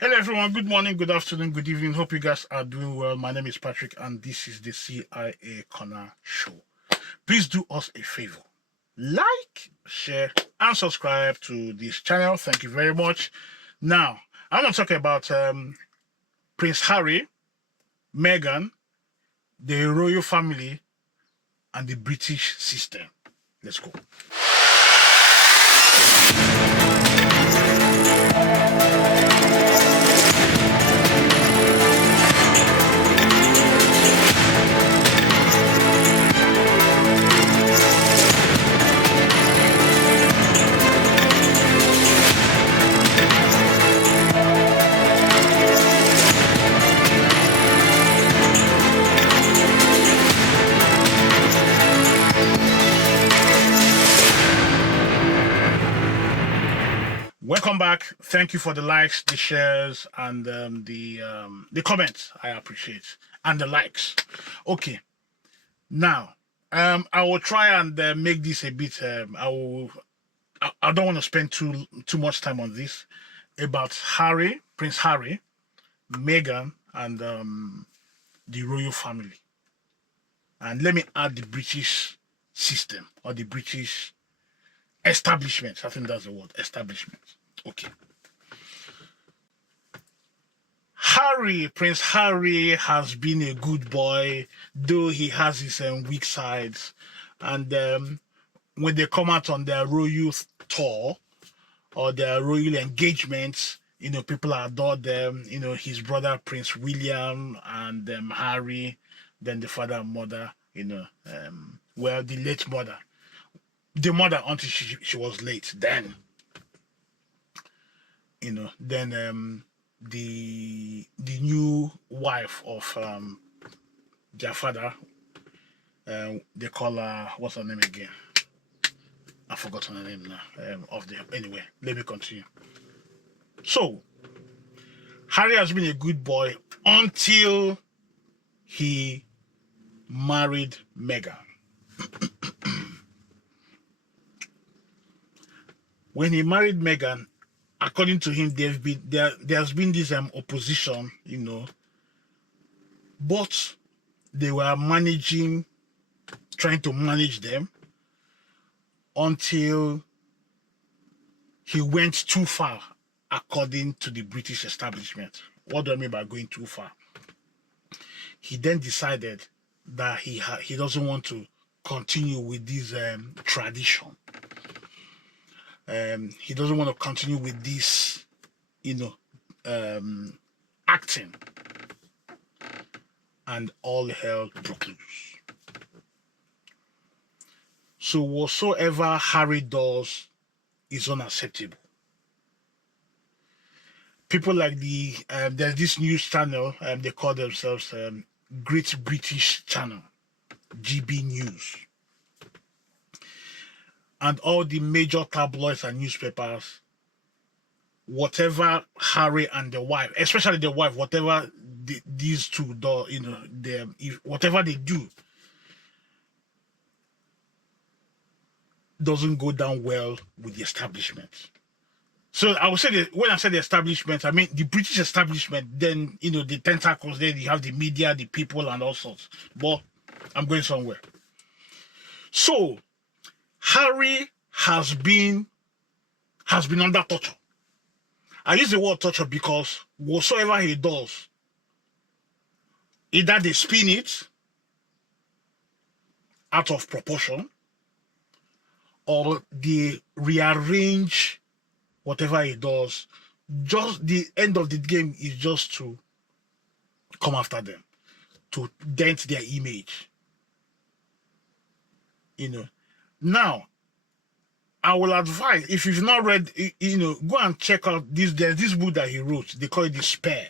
Hello everyone, good morning, good afternoon, good evening. Hope you guys are doing well. My name is Patrick and this is the CIA Corner Show. Please do us a favor. Like, share, and subscribe to this channel. Thank you very much. Now, I'm going to talk about Prince Harry, Meghan, the royal family, and the British system. Let's go. Welcome back. Thank you for the likes, the shares, and the comments. I appreciate, and the likes. Okay, now I will try and make this a bit. I don't want to spend too much time on this about Harry, Prince Harry, Meghan, and the royal family. And let me add the British system or the British establishment. I think that's the word, establishment. Okay. Prince Harry has been a good boy, though he has his weak sides. And when they come out on their royal tour or their royal engagements, people adore them. His brother Prince William and Harry, then the father and mother. The late mother, the mother until she was late. Then, then the new wife of their father, they call her, what's her name again? I've forgotten her name now. Anyway, let me continue. So Harry has been a good boy until he married Meghan. When he married Meghan, according to him, there's been this opposition, but they were trying to manage them until he went too far, according to the British establishment. What do I mean by going too far? He then decided that he doesn't want to continue with this tradition. He doesn't want to continue with this, acting, and all hell broke loose. So whatsoever Harry does is unacceptable. People like there's this news channel, they call themselves Great British Channel, GB News. And all the major tabloids and newspapers, whatever Harry and the wife, especially the wife, whatever these two do, whatever they do doesn't go down well with the establishment. So I would say that when I say the establishment, I mean the British establishment, then, the tentacles, then you have the media, the people, and all sorts. But I'm going somewhere. So Harry has been under torture. I use the word torture because whatsoever he does, either they spin it out of proportion or they rearrange whatever he does. Just the end of the game is just to come after them, to dent their image. Now, I will advise, if you've not read, go and check out this. There's this book that he wrote. They call it Despair.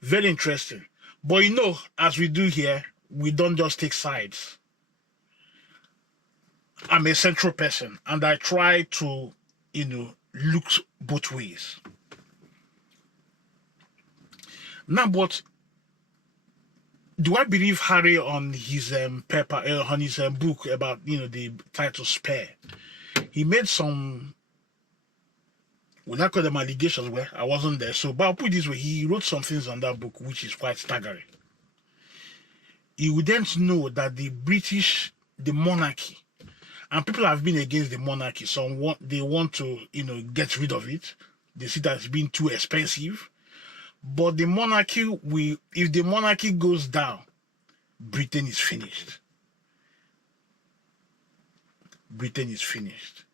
Very interesting. But as we do here, we don't just take sides. I'm a central person, and I try to, look both ways. Now, but do I believe Harry on his paper, on his book about the title Spare? He made some Would I call them allegations? Well, I wasn't there. So, but I'll put it this way, he wrote some things on that book which is quite staggering. You would then know that the monarchy, and people have been against the monarchy. Some they want to, get rid of it. They see that it's been too expensive. But the monarchy if the monarchy goes down, Britain is finished. Britain is finished.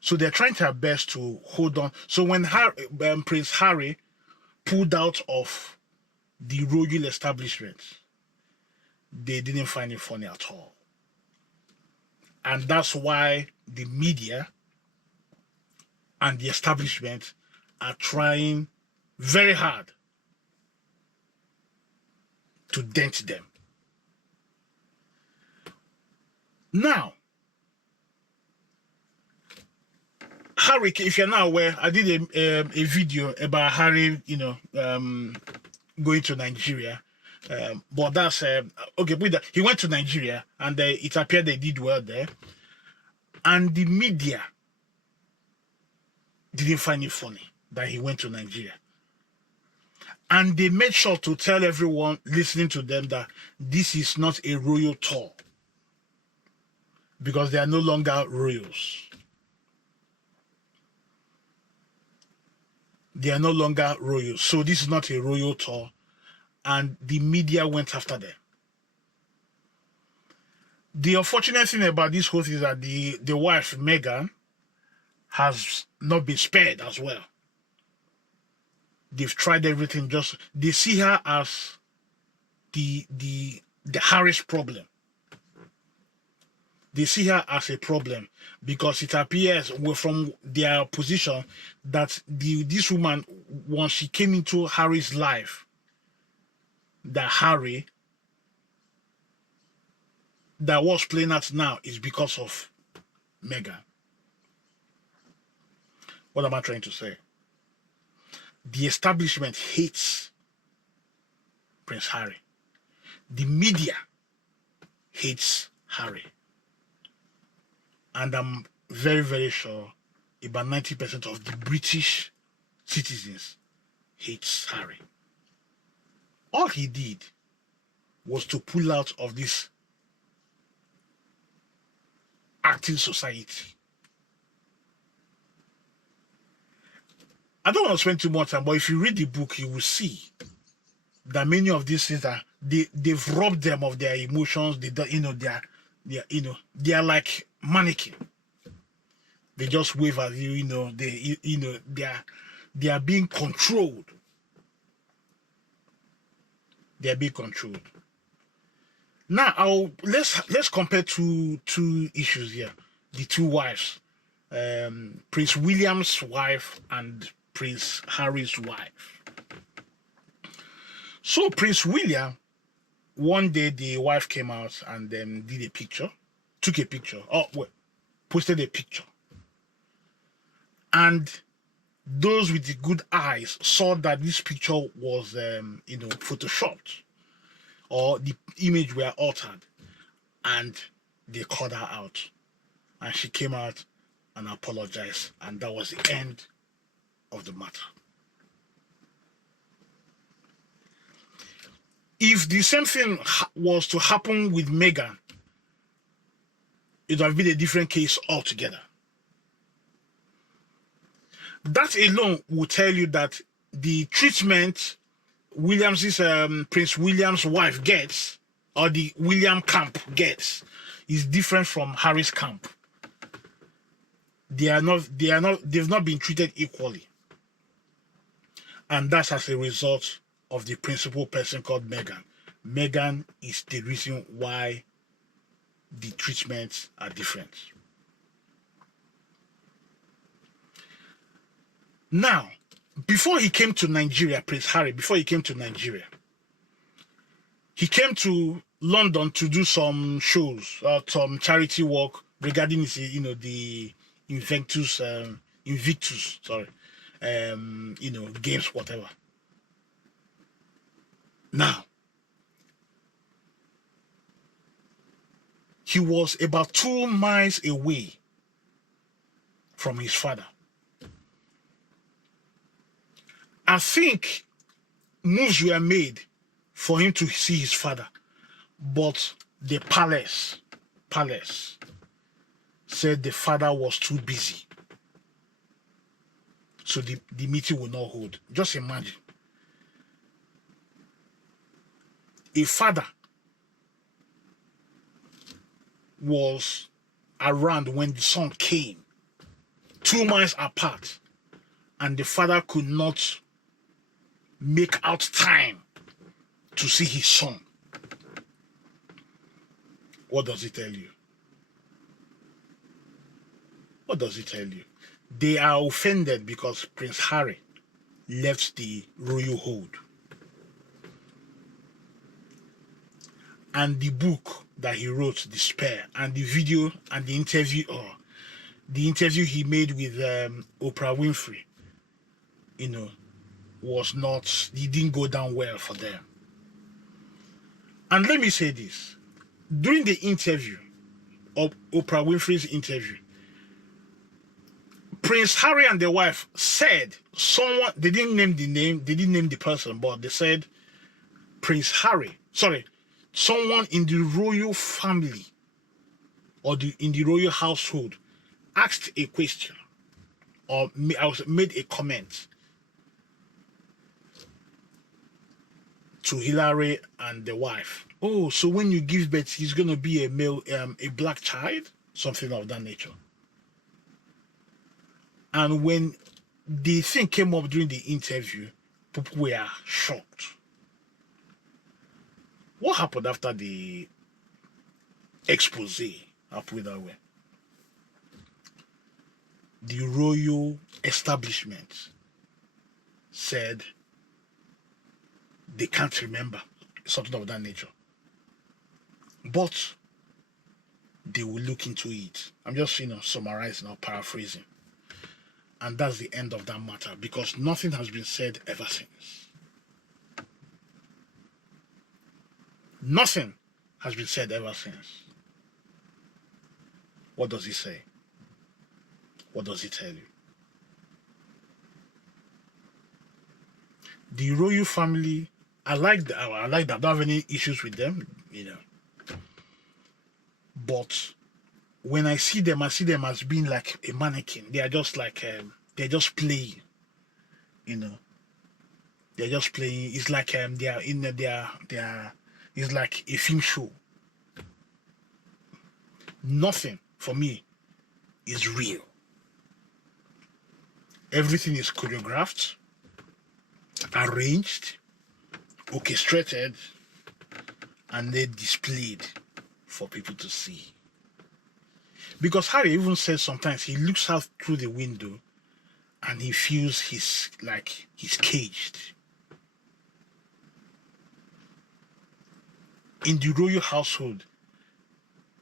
So they're trying their best to hold on. So when Prince Harry pulled out of the royal establishment, they didn't find it funny at all. And that's why the media and the establishment are trying very hard to dent them. Now, Harry, if you're not aware, I did a video about Harry, going to Nigeria. But that's okay. He went to Nigeria, and it appeared they did well there. And the media didn't find it funny that he went to Nigeria. And they made sure to tell everyone listening to them that this is not a royal tour, because they are no longer royals. They are no longer royals. So this is not a royal tour. And the media went after them. The unfortunate thing about this whole thing is that the wife, Meghan, has not been spared as well. They've tried everything. They see her as the Harris problem. They see her as a problem because it appears from their position that this woman, once she came into Harry's life, that Harry that was playing out now is because of Meghan. What am I trying to say? The establishment hates Prince Harry. The media hates Harry. And I'm very, very sure about 90% of the British citizens hates Harry. All he did was to pull out of this acting society. I don't want to spend too much time, but if you read the book, you will see that many of these things they've robbed them of their emotions. They are like mannequin. They just wave at you. They are being controlled. They are being controlled. Now, let's compare two issues here. The two wives, Prince William's wife and Prince Harry's wife. So Prince William, one day the wife came out and did a picture, took a picture, posted a picture. And those with the good eyes saw that this picture was, photoshopped, or the image were altered, and they called her out. And she came out and apologized, and that was the end of the matter. If the same thing was to happen with Meghan, it would have been a different case altogether. That alone will tell you that the treatment Prince William's wife gets, or the William camp gets, is different from Harry's camp. They've not been treated equally. And that's as a result of the principal person called Meghan. Meghan is the reason why the treatments are different. Now, before he came to Nigeria, Prince Harry, he came to London to do some shows, some charity work regarding his, the Invictus, games, whatever. Now, he was about 2 miles away from his father. I think moves were made for him to see his father, but the palace said the father was too busy, so the meeting will not hold. Just imagine a father was around when the son came, 2 miles apart, and the father could not make out time to see his son. What does it tell you? What does it tell you? They are offended because Prince Harry left the royal hold. And the book that he wrote, Despair, and the video and the interview he made with Oprah Winfrey, was not, it didn't go down well for them. And let me say this, during the interview, of Oprah Winfrey's interview, Prince Harry and the wife said someone, they didn't name the name, they didn't name the person, but they said someone in the royal family or in the royal household asked a question or made a comment to Hillary and the wife. Oh, so when you give birth, he's going to be a male, a black child? Something of that nature. And when the thing came up during the interview, people were shocked. What happened after the expose? I'll put it that way. The royal establishment said they can't remember, something of that nature. But they will look into it. I'm just, summarizing or paraphrasing. And that's the end of that matter, because nothing has been said ever since. Nothing has been said ever since. What does he say? What does he tell you? The royal family, I like that. I don't have any issues with them, But when I see them as being like a mannequin. They are just like they're just playing, They're just playing. It's like they are in their. It's like a film show. Nothing for me is real. Everything is choreographed, arranged, orchestrated, and then displayed for people to see. Because Harry even says sometimes he looks out through the window and he feels he's caged. In the royal household,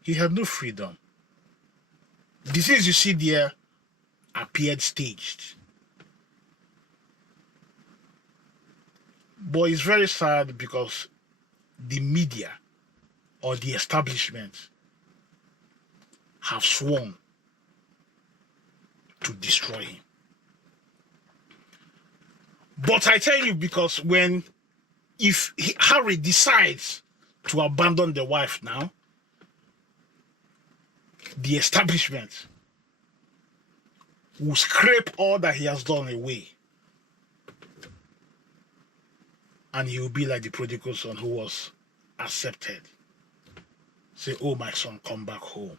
he had no freedom. The things you see there appeared staged. But it's very sad because the media or the establishment have sworn to destroy him. But I tell you, because if Harry decides to abandon the wife now, the establishment will scrape all that he has done away. And he will be like the prodigal son who was accepted. Say, oh, my son, come back home.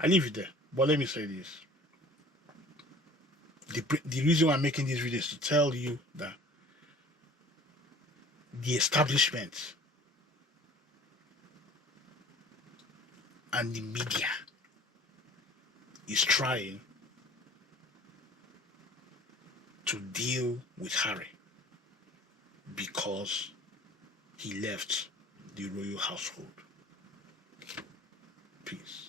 I leave it there. But let me say this. The reason why I'm making this video is to tell you that the establishment and the media is trying to deal with Harry because he left the royal household. Peace.